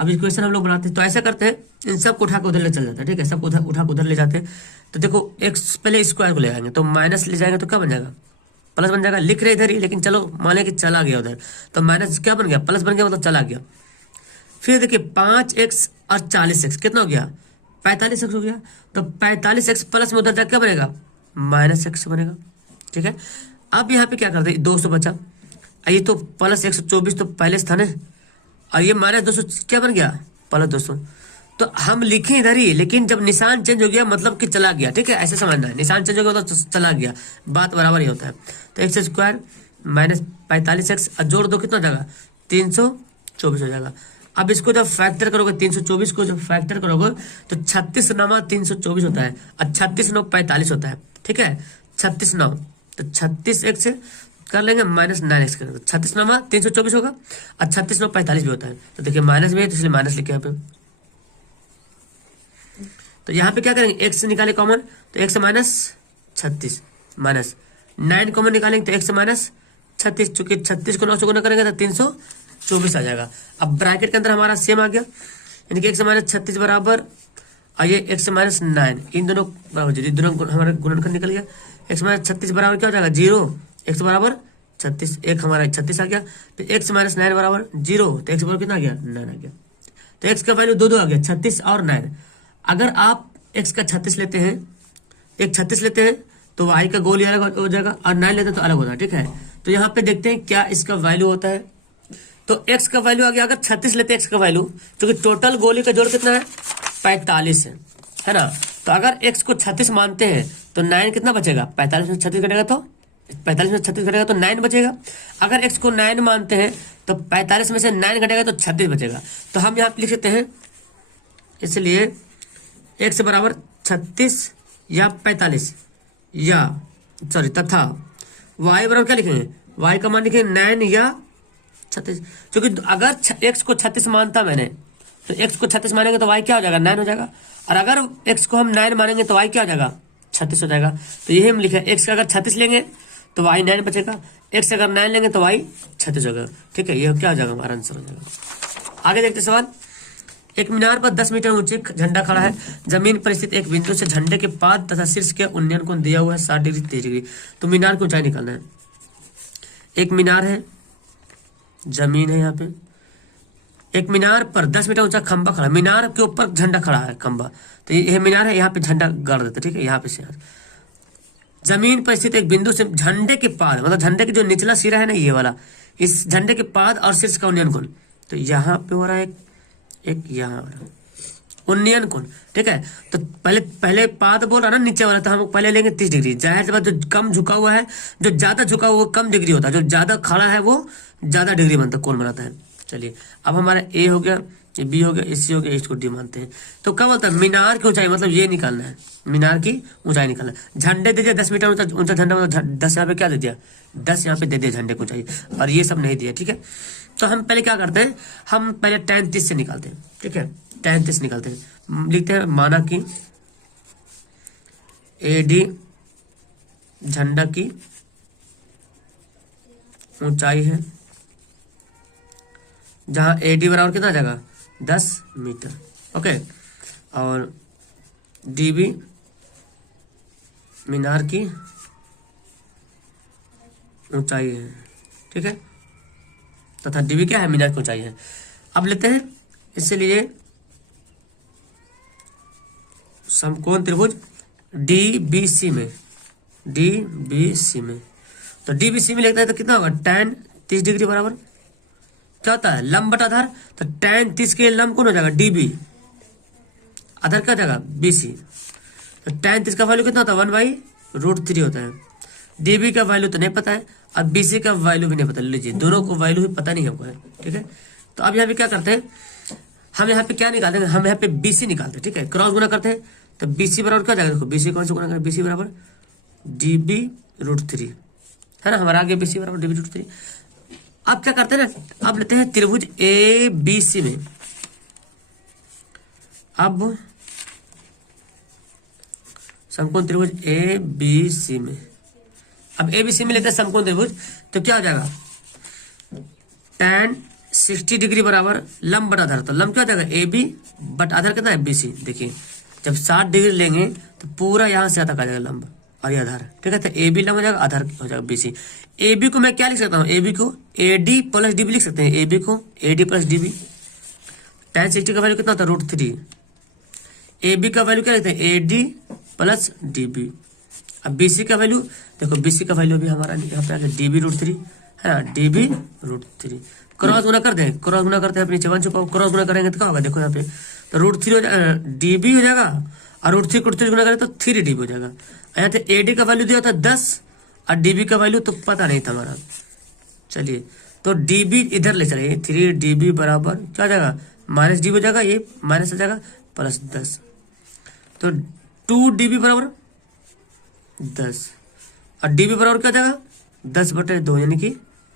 अब इक्वेशन हम लोग बनाते हैं, तो ऐसा करते हैं, इन सब को उठा के उधर ले चल जाता है। ठीक है, सब उठा के उधर ले जाते हैं। तो देखो एक्स पहले स्क्वायर को ले आएंगे, तो माइनस ले जाएंगे तो क्या बन जाएगा, प्लस बन जाएगा। लिख रहे इधर ही, लेकिन चलो माने कि चला गया उधर, तो माइनस क्या बन गया, प्लस बन गया, मतलब चला गया। फिर देखिए 5x और 40x कितना हो गया, 45x हो गया। तो 45x प्लस में उधर जाकर क्या बनेगा, माइनस एक्स बनेगा। ठीक है, अब यहाँ पे क्या करते हैं, 200 बचा, ये तो प्लस 124 तो पहले से था ना, और ये माइनस 200 क्या बन गया, प्लस 200। तो हम लिखे इधर ही, लेकिन जब निशान चेंज हो गया मतलब कि चला गया। ठीक है, ऐसे समझना है, निशान चेंज हो गया तो चला गया, बात बराबर ही होता है। तो एक्स स्क्वायर माइनस 45x जोड़ दो, कितना हो जाएगा, 324 हो जाएगा। अब इसको जब फैक्टर करोगे, 324 को जब फैक्टर करोगे तो 36 9 324 होता है, और 36 9 45 होता है। ठीक है, 36 9 तो 36 एक्स कर लेंगे, माइनस 9x करेंगे, तो 36 9 324 होगा, और 36 9 45 भी होता है। तो देखिए माइनस में है, तो इसलिए माइनस लिखे यहाँ पे। तो यहाँ पे क्या करेंगे, x निकाले कॉमन, तो x माइनस 36 माइनस 9 कॉमन निकालेंगे, तो x माइनस 36, चूंकि 36 को 9 से गुना करेंगे तो 324 आ जाएगा। अब ब्रैकेट के अंदर हमारा सेम आ गया, यानी कि x माइनस 36 बराबर, और ये x माइनस 9, इन दोनों बराबर, दोनों हमारा गुणनखंड निकल गया। x माइनस 36 बराबर क्या हो जाएगा, 0, x बराबर 36, एक हमारा 36 आ गया। फिर x माइनस 9 बराबर 0, तो x बराबर कितना आ गया, 9 आ गया। तो x का वैल्यू दो आ गया, 36 और 9। अगर आप x का 36 लेते हैं, एक 36 लेते हैं तो y का गोली अलग हो जाएगा, और 9 लेते हैं तो अलग होता है। ठीक है, तो यहाँ पे देखते हैं क्या इसका वैल्यू होता है। तो x का वैल्यू आ गया, अगर 36 लेते हैं x का वैल्यू, क्योंकि टोटल गोली का जोड़ कितना है, 45 है ना। तो अगर x को 36 मानते हैं तो 9 कितना बचेगा, 45 में 36 कटेगा तो 45 में 36 घटेगा तो 9 बचेगा। अगर x को 9 मानते हैं तो 45 में से 9 घटेगा तो 36 बचेगा। तो हम यहाँ पे लिख सकते हैं, इसलिए x बराबर 36 या 45 या सॉरी तथा y बराबर क्या लिखेंगे, y का मान लिखेंगे 9 या 36। क्योंकि अगर x को 36 मानता मैंने तो x को 36 मानेंगे तो y क्या हो जाएगा, 9 हो जाएगा। और अगर x को हम 9 मानेंगे तो y क्या हो जाएगा, 36 हो जाएगा। तो यही हम लिखे, x का अगर 36 लेंगे तो y 9 बचेगा, x अगर 9 लेंगे तो y 36 होगा। ठीक है, ये क्या हो जाएगा, हमारा आंसर हो जाएगा। आगे देखते सवाल। एक मीनार पर 10 मीटर ऊंचे झंडा खड़ा है। जमीन पर स्थित एक बिंदु से झंडे के पाद तथा शीर्ष के उन्नयन कोण दिया हुआ है 60 डिग्री 30 डिग्री। तो मीनार की ऊंचाई निकालना है। एक मीनार है, जमीन है यहाँ पे, एक मीनार पर 10 मीटर ऊंचा खंबा खड़ा, मीनार के ऊपर झंडा खड़ा है खंबा, तो ये मीनार है, यहाँ पे झंडा गाड़ देते। ठीक है, यहाँ पे से जमीन पर स्थित एक बिंदु से झंडे के पाद, मतलब झंडे के जो निचला सिरा है ना ये वाला, इस झंडे के पाद और शीर्ष का उन्नयन कोण, तो यहाँ पे हो रहा है एक यहाँ हो रहा है उन्नयन कोण। ठीक है, तो पहले पाद बोल रहा ना नीचे वाला, तो हम पहले लेंगे 30 डिग्री। जाहिर सी बात, जो कम झुका हुआ है, जो ज्यादा झुका हुआ वो कम डिग्री होता है, जो ज्यादा खड़ा है वो ज्यादा डिग्री बनता है, कोण बनाता है। चलिए, अब हमारा ए हो गया, ये बी हो गया, ए सी हो गया, इसको डी मानते हैं। तो क्या बोलता है, मीनार की ऊंचाई मतलब ये निकालना है, मीनार की ऊंचाई निकालना है। झंडे दे दिया 10 मीटर ऊंचा झंडा, मतलब 10 यहाँ पे क्या दे दिया, 10 यहाँ पे दे दिया झंडे की ऊंचाई, और ये सब नहीं दिया। ठीक है, तो हम पहले क्या करते हैं, हम पहले tan 30 से निकालते हैं। ठीक है, tan 30 निकालते हैं, लिखते हैं माना कि AD झंडा की ऊंचाई है, जहां AD बराबर कितना आ जाएगा, 10 मीटर। ओके, और DB मीनार की ऊंचाई है। ठीक है, तथा DB क्या है, मीनार की ऊंचाई है। अब लेते हैं इसलिए समकोण त्रिभुज DBC में, DBC में, तो DBC में लिखते हैं तो कितना होगा, tan 30 डिग्री बराबर क्या होता है, लंब बटा आधार, तो tan 30 के लंब कौन हो जाएगा, DB, आधार क्या जाएगा BC। तो tan 30 का वैल्यू कितना होता है, 1/√3 होता है। DB का वैल्यू तो नहीं पता है, अब BC का वैल्यू भी नहीं पता, लीजिए दोनों को वैल्यू भी पता नहीं हमको है। ठीक है, तो अब यहाँ पे क्या करते हैं, हम यहाँ पे क्या निकालते हैं, हम यहाँ पे BC निकालते हैं। ठीक है, क्रॉस गुना करते हैं, तो BC बराबर क्या जाएगा, देखो BC कौन से गुना करें, BC बराबर DB√3 है ना, हमारा आगे BC बराबर DB√3। अब क्या करते हैं ना, अब लेते हैं त्रिभुज ABC में, अब समकोण त्रिभुज ABC में, अब ABC में लेते हैं समकोण त्रिभुज, तो क्या हो जाएगा, tan 60 डिग्री बराबर लंब बटा आधार, तो लंब क्या हो जाएगा AB बट आधार कितना है BC। देखिए, जब 60 डिग्री लेंगे तो पूरा यहां से तक आ जाएगा लंब और ये आधार। ठीक है, तो AB लंब हो जाएगा, आधार हो जाएगा BC। AB को मैं क्या लिख सकता हूँ, AB को AD प्लस DB लिख सकते हैं, AB को AD प्लस DB। tan 60 का वैल्यू कितना होता है, √3। AB का वैल्यू क्या लिखते हैं, AD प्लस DB। अब BC का वैल्यू देखो, BC का वैल्यू भी हमारा यहाँ पे आ गया DB√3 है ना, DB√3। क्रॉस गुना कर दें, क्रॉस गुना करते हैं अपनी 1 छुपाओ, क्रॉस गुना करेंगे तो क्या होगा, देखो यहाँ पे तो √3 हो जाएगा, DB हो जाएगा, और √3 को 3 गुना करें तो 3 DB हो जाएगा। यहाँ पे AD का वैल्यू दिया था 10 और DB का वैल्यू तो पता नहीं था हमारा। चलिए, तो DB इधर ले चले, 3 DB बराबर क्या हो जाएगा, -DB हो जाएगा, ये माइनस हो जाएगा, प्लस 10, तो 2 DB बराबर 10 और DB बराबर क्या हो जाएगा, 10/2 यानी कि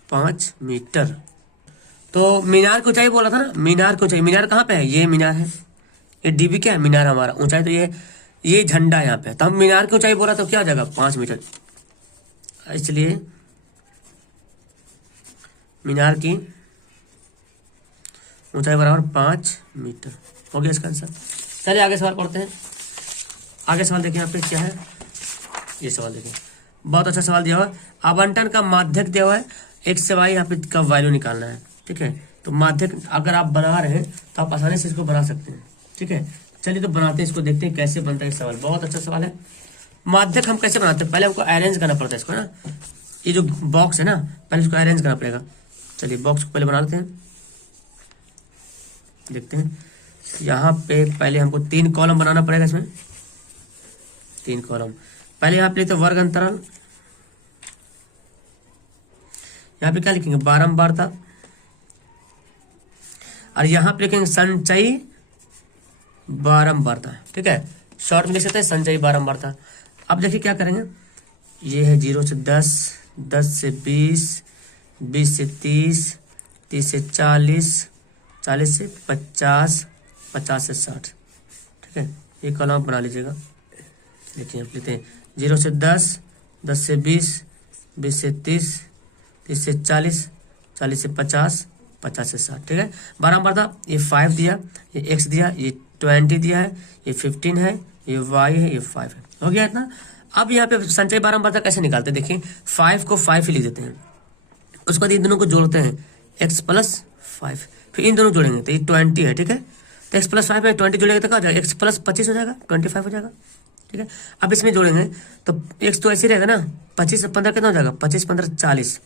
5 मीटर। तो मीनार की ऊंचाई बोला था ना, मीनार की ऊंचाई, मीनार कहाँ पे है, ये मीनार है, ये DB क्या है, मीनार हमारा, ऊंचाई तो ये झंडा यहाँ पे, तो हम मीनार की ऊंचाई बोला तो क्या हो जाएगा, 5 मीटर। इसलिए मीनार की ऊंचाई बराबर 5 मीटर हो गया इसका आंसर। चलिए आगे सवाल पढ़ते हैं। आगे सवाल देखिए यहाँ पे क्या है, ये सवाल देखिए, बहुत अच्छा सवाल दिया हुआ है। आवंटन का माध्यक दिया हुआ है, x से y यहाँ पे का वैल्यू निकालना है। ठीक है, तो माध्यक अगर आप बना रहे हैं तो आप आसानी से इसको बना सकते हैं। ठीक है, चलिए तो बनाते हैं, इसको देखते हैं कैसे बनता है सवाल, बहुत अच्छा सवाल है। माध्यक हम कैसे बनाते हैं, पहले हमको अरेंज करना पड़ता है इसको ना, ये जो बॉक्स है ना, पहले इसको अरेंज करना पड़ेगा। चलिए बॉक्स को पहले बना लेते हैं, देखते हैं। यहाँ पे पहले हमको 3 कॉलम बनाना पड़ेगा, इसमें 3 कॉलम। पहले यहाँ पे तो वर्ग अंतराल यहाँ पे क्या लिखेंगे बारंबारता, और यहाँ पे लिखेंगे संचयी बारंबारता। ठीक है, शॉर्ट में लिख सकते हैं संचयी बारंबारता। अब देखिए क्या करेंगे, ये है 0 से 10, 10 से 20, 20 से 30, 30 से 40, 40 से 50, 50 से 60। ठीक है, ये कॉलम बना लीजिएगा। देखिए आप लेते हैं 0 से 10, 10 से 20, 20 से 30, 30 से 40, 40 से 50, 50 से 60। ठीक है, बारंबारता ये 5 दिया, ये x दिया, ये 20 दिया है, ये 15 है, ये y है, ये 5 है। हो गया इतना। अब यहाँ पे संचयी बारंबारता कैसे निकालते हैं, देखिए 5 को 5 ही लिख देते हैं, उसके बाद इन दोनों को जोड़ते हैं x प्लस 5, फिर इन दोनों जोड़ेंगे तो ये 20 है। ठीक है, तो x प्लस 5 में 20 जोड़ेंगे तो क्या हो जाएगा, x प्लस 25 हो जाएगा, 25 हो जाएगा। ठीक है, अब इसमें जोड़ेंगे तो x तो ऐसे रहेगा ना, 25 से 15 कितना हो जाएगा, 25 15 40।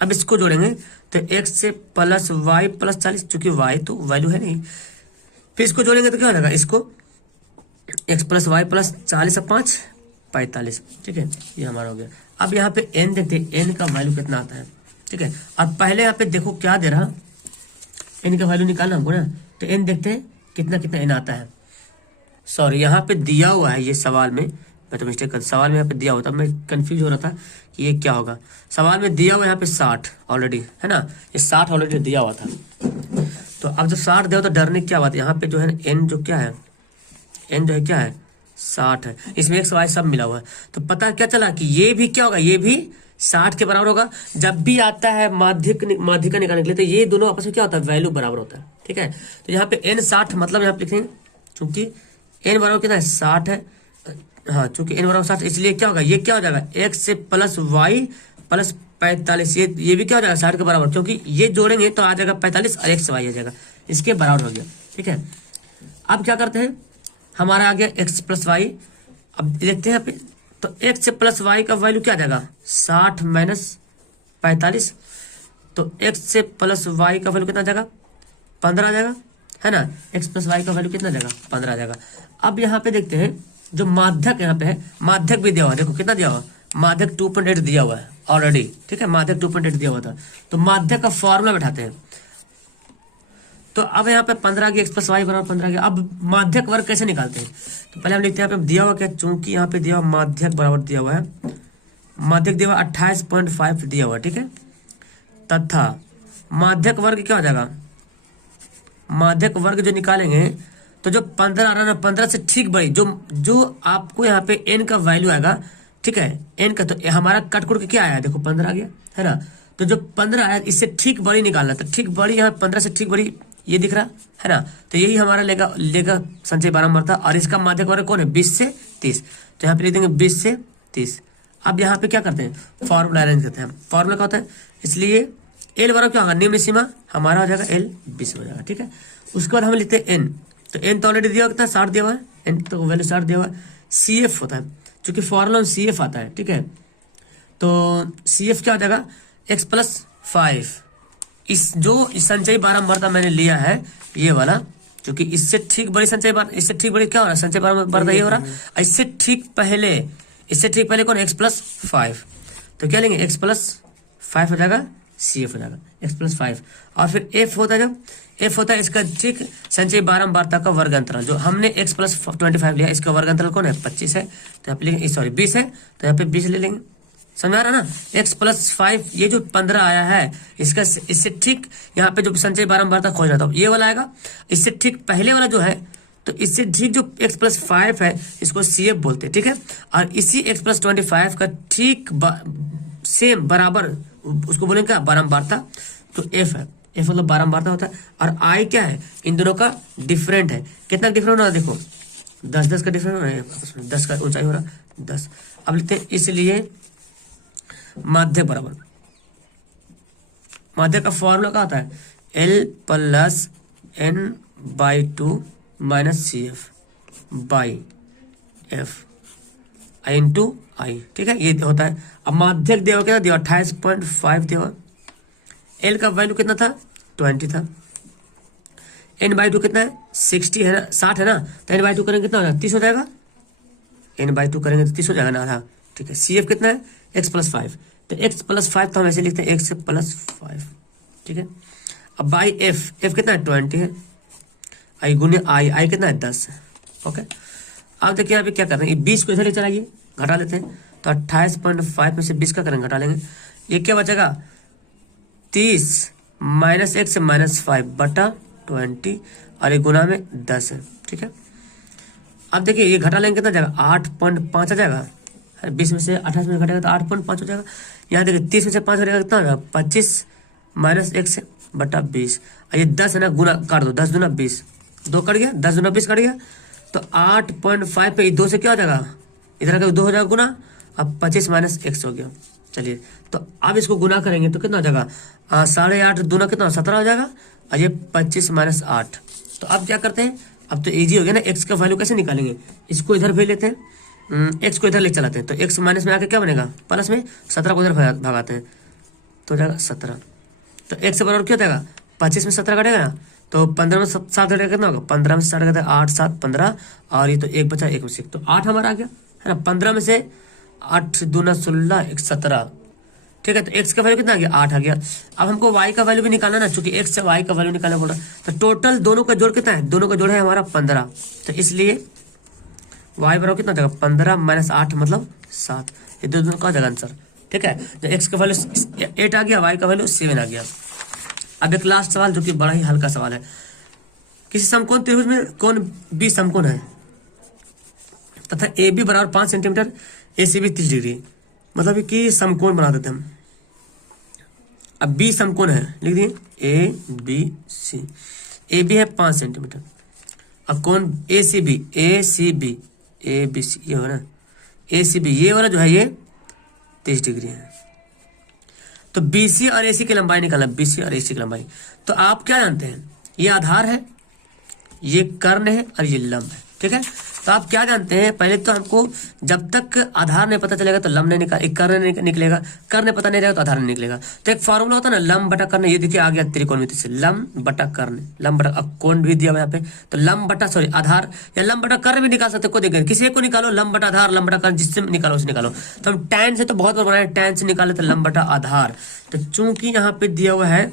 अब इसको जोड़ेंगे तो x से प्लस y प्लस 40, चूंकि y तो वैल्यू है नहीं, फिर इसको जोड़ेंगे तो क्या हो जाएगा, इसको x प्लस वाई प्लस 40 और 5 45। ठीक है, ये हमारा हो गया। अब यहाँ पे n देखते हैं, n का वैल्यू कितना आता है। ठीक है, अब पहले यहाँ पे देखो क्या दे रहा, n का वैल्यू निकालना हमको ना, तो n देखते हैं कितना कितना n आता है। सॉरी, यहाँ पे दिया हुआ है ये सवाल में, मैं तो मिस्टेक कर, सवाल में यहाँ पे दिया हुआ था, मैं कंफ्यूज हो रहा था कि ये क्या होगा। सवाल में दिया हुआ यहाँ पे 60 ऑलरेडी है ना, ये 60 ऑलरेडी दिया हुआ था। तो अब जब 60 दिया हो तो डरने की क्या बात है, यहाँ पे जो है n जो क्या है, n जो है क्या है 60 है, इसमें x y सब मिला हुआ है। तो पता क्या चला कि ये भी क्या होगा, ये भी 60 के बराबर होगा। जब भी आता है माध्यिका निकालने के लिए तो ये दोनों आपस में क्या होता है, वैल्यू बराबर होता है। ठीक है, तो यहाँ पे n 60 मतलब यहाँ पे लिखेंगे, चूंकि n बराबर कितना है 60 है, हाँ चूंकि n बराबर 60 इसलिए क्या होगा, ये क्या हो जाएगा x से प्लस वाई प्लस 45, ये भी क्या हो जाएगा 60 के बराबर, क्योंकि ये जोड़ेंगे तो आ जाएगा 45 और x y आ जाएगा, इसके बराबर हो गया। ठीक है, अब क्या करते हैं, हमारा आ गया x प्लस वाई। अब देखते हैं यहाँ पे, तो x से प्लस वाई का वैल्यू क्या आ जाएगा 60 माइनस 45, तो x से प्लस वाई का वैल्यू कितना आ जाएगा 15 आ जाएगा, है ना। x प्लस वाई का वैल्यू कितना आ जाएगा 15 आ जाएगा। अब यहाँ पे देखते हैं जो माध्यक यहाँ पे है, माध्यक भी दिया हुआ है, देखो कितना दिया हुआ, माध्यक 2.8 दिया हुआ है ऑलरेडी। ठीक है, माध्यक 2.8 दिया हुआ था, तो माध्यक का फॉर्मूला बैठाते हैं। तो अब यहाँ पे 15 की x प्लस वाई बराबर 15 की। अब माध्यक वर्ग कैसे निकालते हैं, तो पहले हम लिखते हैं यहाँ पे दिया हुआ क्या, चूंकि यहाँ पे दिया हुआ माध्यक बराबर दिया हुआ है, माध्यक दिया हुआ 28.5 दिया हुआ। ठीक है, तथा माध्यक वर्ग क्या हो जाएगा, माध्यक वर्ग जो निकालेंगे तो जो 15 आ रहा है ना, 15 से ठीक बड़ी जो आपको यहाँ पे n का वैल्यू आएगा। ठीक है, n का तो हमारा कटकुट के क्या आया, देखो 15 आ गया है ना, तो जो 15 आया इससे ठीक बड़ी निकालना, तो ठीक बड़ी यहाँ 15 से ठीक बड़ी ये दिख रहा है ना, तो यही हमारा लेगा संचयी बारंबारता। और इसका माध्यक वर्ग कौन है 20 से 30, तो यहाँ पे लिख देंगे 20 से 30। अब यहाँ पे क्या करते हैं, फॉर्मूला अरेंज करते हैं। फॉर्मूला क्या होता है, इसलिए एल बराबर क्या होगा, निम्न सीमा हमारा हो जाएगा एल 20 हो जाएगा। ठीक है, उसके बाद हम लिखते हैं एन, तो एन तो ऑलरेडी दिया हुआ कितना 60 दिया हुआ है, एन तो वैल्यू 60 दिया हुआ है। सी एफ होता है, चूंकि फॉर्मूला में सी एफ आता है। ठीक है, तो सी एफ क्या हो जाएगा एक्स प्लस 5। इस जो संचयी बारंबारता मैंने लिया है ये वाला, क्योंकि इससे ठीक बड़ी इससे ठीक बड़ी क्या हो रहा है, संचयी बारंबारता ये हो रहा है। इससे ठीक पहले कौन एक्स प्लस 5, तो क्या लेंगे एक्स प्लस 5 हो जाएगा, सी एफ हो जाएगा एक्स प्लस 5। और फिर एफ होता है, जब एफ होता है इसका ठीक संचयी बारंबारता का वर्ग अंतराल, जो हमने एक्स प्लस 25 लिया, इसका वर्ग अंतराल कौन है 25 है, तो यहाँ पे सॉरी 20 है, तो यहाँ पे 20 ले लेंगे। समझ आ रहा ना, x प्लस 5 ये जो 15 आया है इसका, इससे ठीक यहाँ पे जो संचयी बारंबारता खोज रहा था ये वाला आएगा। इससे ठीक पहले वाला जो है, तो इससे ठीक जो x प्लस 5 है इसको सी एफ बोलते हैं। ठीक है, और इसी x प्लस 25 का ठीक सेम बराबर उसको बोलेंगे क्या बारंबारता, तो f है, f मतलब बारंबारता होता है। और i क्या है, इन दोनों का डिफरेंट है। कितना डिफरेंट हो रहा है, देखो 10 का डिफरेंट हो रहा है, 10 का ऊंचाई हो रहा है 10। अब लिखते हैं इसलिए माध्यक बराबर, माध्यक का फॉर्मूला क्या होता है L plus n by 2 minus C F by F I into I. ठीक है, ये होता है। अब माध्यक दिया कितना दिया 28.5 दिया। L का वैल्यू कितना था 20 था, n बाई 2 कितना है 60 है ना, 60 है ना, तो n बाई 2 करेंगे कितना हो जाएगा 30 हो जाएगा, n बाई 2 करेंगे तो 30 हो जाएगा ना। हाँ ठीक है, सी एफ कितना है x प्लस 5, तो x प्लस 5 तो हम ऐसे लिखते हैं x प्लस 5, ठीक है। अब बाई एफ कितना है 20 है, आई गुने आई कितना है 10 है, ओके। अब देखिए यहाँ पे क्या कर रहे हैं, 20 को इधर ले चलाइए, घटा लेते हैं, तो 28.5 में से 20 का करेंगे, घटा लेंगे, ये क्या बचेगा 30 माइनस x माइनस 5 बटा 20 और ये गुना में 10 है, ठीक है। अब देखिए ये घटा लेंगे कितना जाएगा 8.5 आ जाएगा, 20 में से 28 में घटेगा तो 8.5 हो जाएगा। यहाँ देखिए 30 में से 5 घटेगा कितना होगा 25 माइनस x बटा 20, ये 10 है ना, गुना काट दो, 10 दूना 20, 2 कट गया, 10 दूना 20 कट गया, तो 8.5 पे 2 से क्या हो जाएगा, इधर का 2 हो जाएगा गुना, अब 25 माइनस x हो गया। चलिए तो अब इसको गुना करेंगे तो कितना हो जाएगा 8.5 दूना कितना 17 हो जाएगा, और ये 25 माइनस 8। तो अब क्या करते हैं, अब तो इजी हो गया ना, x का वैल्यू कैसे निकालेंगे, इसको इधर भेज लेते हैं, x को इधर ले चलाते हैं, तो x माइनस में आके क्या बनेगा प्लस में, 17 को इधर भगाते हैं तो हो जाएगा 17। तो x बराबर क्या हो जाएगा 25 में 17 कटेगा ना, तो 15 में 7 घटेगा कितना होगा, 15 में 7 घटेगा 8 7 15, और ये तो 1 बचा 1 में से, तो 8 हमारा आ गया है ना। 15 में से 8 दूना 16 1 17, ठीक है। तो x का वैल्यू कितना आ गया 8 आ गया। अब हमको y का वैल्यू भी निकालना ना, चूंकि x से y का वैल्यू निकालना पड़ रहा है, तो टोटल दोनों का जोड़ कितना है, दोनों का जोड़ है हमारा 15, तो इसलिए y बराबर कितना जाएगा 15 माइनस 8 मतलब 7, ये दोनों का जाएगा आंसर, ठीक है। जो x का वैल्यू 8 आ गया, y का वैल्यू 7 आ गया। अब एक लास्ट सवाल जो कि बड़ा ही हल्का सवाल है, किसी समकोण त्रिभुज में कौन बी समकोण है तथा ए बी बराबर 5 सेंटीमीटर, ए सी बी 30 डिग्री, मतलब कि समकोण बना देते हम। अब बी समकोण है, लिख दिए ए बी सी, ए बी है 5 सेंटीमीटर, अब कौन A C B A B C ये हो ना, ए सी बी ये वाला जो है ये 30 डिग्री है। तो बी सी और ए सी की लंबाई निकालना, बी सी और ए सी की लंबाई, तो आप क्या जानते हैं, ये आधार है, ये कर्ण है और ये लंब है, ठीक है। तो आप क्या जानते हैं, पहले तो हमको जब तक आधार नहीं पता चलेगा तो लंब नहीं कर्ण नहीं निकलेगा, कर्ण पता नहीं रहेगा तो आधार नहीं निकलेगा। तो एक फॉर्मूला होता है ना लंब बटा कर्ण, ये देखिए आ गया त्रिकोणमिति से, लंब बटा कर्ण, लंब बटा, अब कोण भी दिया हुआ यहाँ पे, तो लंब बटा सॉरी आधार या लंब बटा कर्ण भी निकाल सकते, कोई दिक्कत, किसी एक को निकालो, लंब बटा आधार लंब बटा कर्ण, जिससे निकालो उसे निकालो। तो हम tan से तो बहुत बार बनाए, tan से निकाले तो लंब बटा आधार, तो चूंकि यहाँ पे दिया हुआ है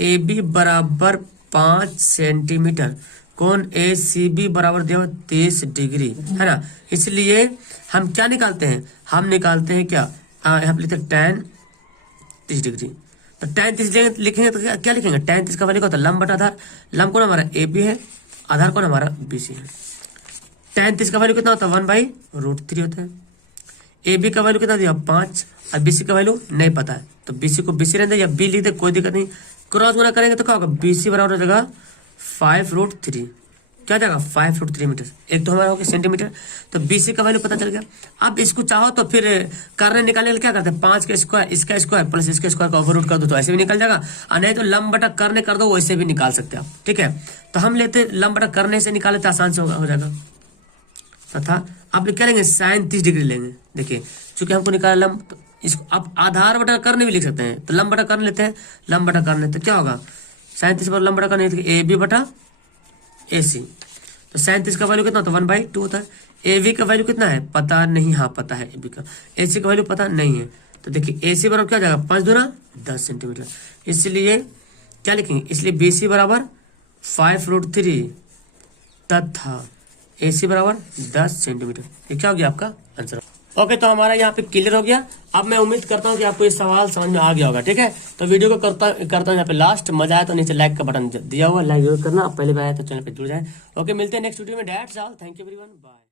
ए बी बराबर 5 सेंटीमीटर, कौन ए सी बी बराबर दिया हुआ 30 डिग्री है ना, इसलिए हम क्या निकालते हैं, हम निकालते हैं क्या, यहाँ पे लिखते हैं tan 30 डिग्री। तो tan 30 डिग्री लिखेंगे तो क्या लिखेंगे, tan 30 का वैल्यू क्या होता है लंब बटा आधार, लंब कौन हमारा ए बी है, आधार कौन हमारा बी सी है। tan 30 का वैल्यू कितना होता है 1/√3 होता है, ए बी का वैल्यू कितना दिया 5, और बी सी का वैल्यू नहीं पता है, तो बी सी को बी सी रहने दे या बी लिख दे, कोई दिक्कत नहीं, क्रॉस गुना करेंगे तो क्या होगा, बी सी बराबर हो जाएगा 5√3, क्या जाएगा 5√3 मीटर, एक तो हमारा हो गया सेंटीमीटर, तो BC का वैल्यू पता चल गया। अब इसको चाहो तो फिर कर्ण निकालने के लिए क्या करते हैं, 5 का स्क्वायर इसका स्क्वायर प्लस इसका स्क्वायर का ओवररूट कर दो तो ऐसे भी निकल जाएगा, और नहीं तो लंब बटा कर्ण कर दो, वैसे भी निकाल सकते हैं आप, ठीक है। तो हम लेते लंब बटा कर्ण से निकाले तो आसान से हो जाएगा, तथा आप क्या लेंगे sin 30 डिग्री लेंगे। देखिए चूंकि हमको निकाला लंब, तो इसको आप आधार बटा कर्ण भी लिख सकते हैं, तो लंब बटा कर्ण लेते हैं, लंब बटा कर्ण तो क्या होगा sin 30 पर लंब बटा कर्ण ए बी बटा ए सी, तो sin 30 का वैल्यू कितना होता है 1/2 होता है। ए बी का वैल्यू कितना है पता नहीं, हाँ पता है ए बी का, ए सी का वैल्यू पता नहीं है, तो देखिए ए सी बराबर क्या जाएगा 5 दूना 10 सेंटीमीटर, इसलिए क्या लिखेंगे, इसलिए बी सी बराबर 5√3 तथा ए सी बराबर 10 सेंटीमीटर, ये क्या हो गया आपका आंसर। ओके तो हमारा यहाँ पे क्लियर हो गया। अब मैं उम्मीद करता हूँ कि आपको ये सवाल समझ में आ गया होगा, ठीक है। तो वीडियो को करता हूँ यहाँ पे लास्ट, मजा आया तो नीचे लाइक का बटन दिया हुआ, लाइक जरूर करना, पहले भी आया तो चैनल पे जुड़ जाए। ओके मिलते हैं नेक्स्ट वीडियो में, that's all, thank you everyone, bye.